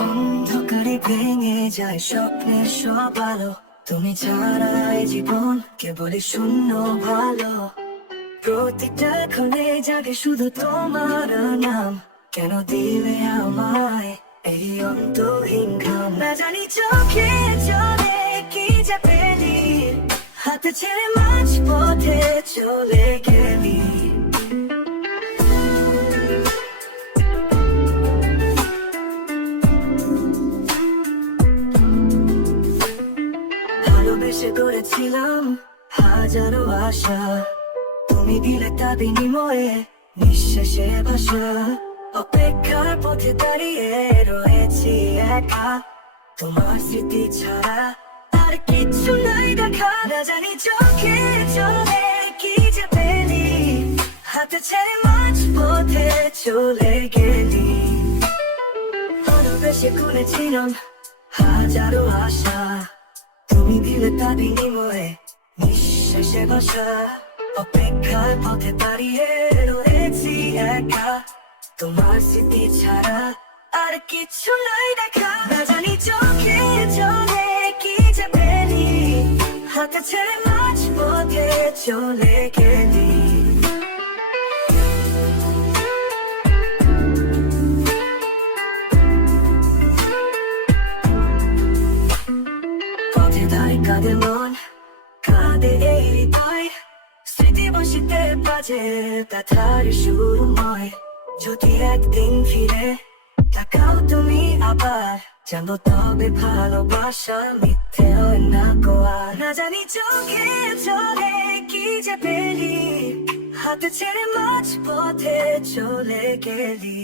অন্ধকারে ভেঙে যায় সব আলো তুমি জীবন শূন্য ভালো প্রতিটা ক্ষণে জাগে শুধু তোমার নাম কেন দিলে আমায় এই অন্তহীন ঘাম না জানি চোখে চলে কি যে পেলি হাতে ছেড়ে মাঝ পথে চলে গেলি। ভালোবেসে করেছিলাম হাজারো আশা। তুমি দিলে তা বিনিময়ে নিঃশেষে ভাষা অপেক্ষার পথে দাঁড়িয়ে রয়েছি একা। তোমার স্মৃতি ছাড়া আর কিছু নাই দেখা জানি চোখে চলে কি যে পেলি হাতে ছেড়ে মাঝ পথে চলে গেলি ভালোবেসে করেছিলাম হাজারো আশা তুমি দিলে তা বিনিময়ে নিঃশেষে ভাষা অপেক্ষার পথে দাঁড়িয়ে রয়েছি একা তোমার স্মৃতি ছাড়া আর কিছু নাই দেখা জানি চোখে হাতে ছেড়ে মাঝ পথে চলে গেলি। পথে স্মৃতি বসিতে বাজে ব্যথার সুরময় যদি একদিন ফিরে তাকাও তুমি আবার, জানো তবে ভালোবাসা মিথ্যে না। জানি চোখে চলে কি যে পেলি? হাতে ছেড়ে মাঝ পথে চলে গেলি।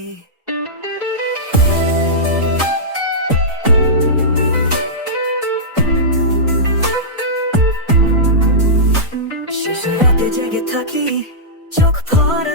শেষ রাতে থাকি, চোখ ভরা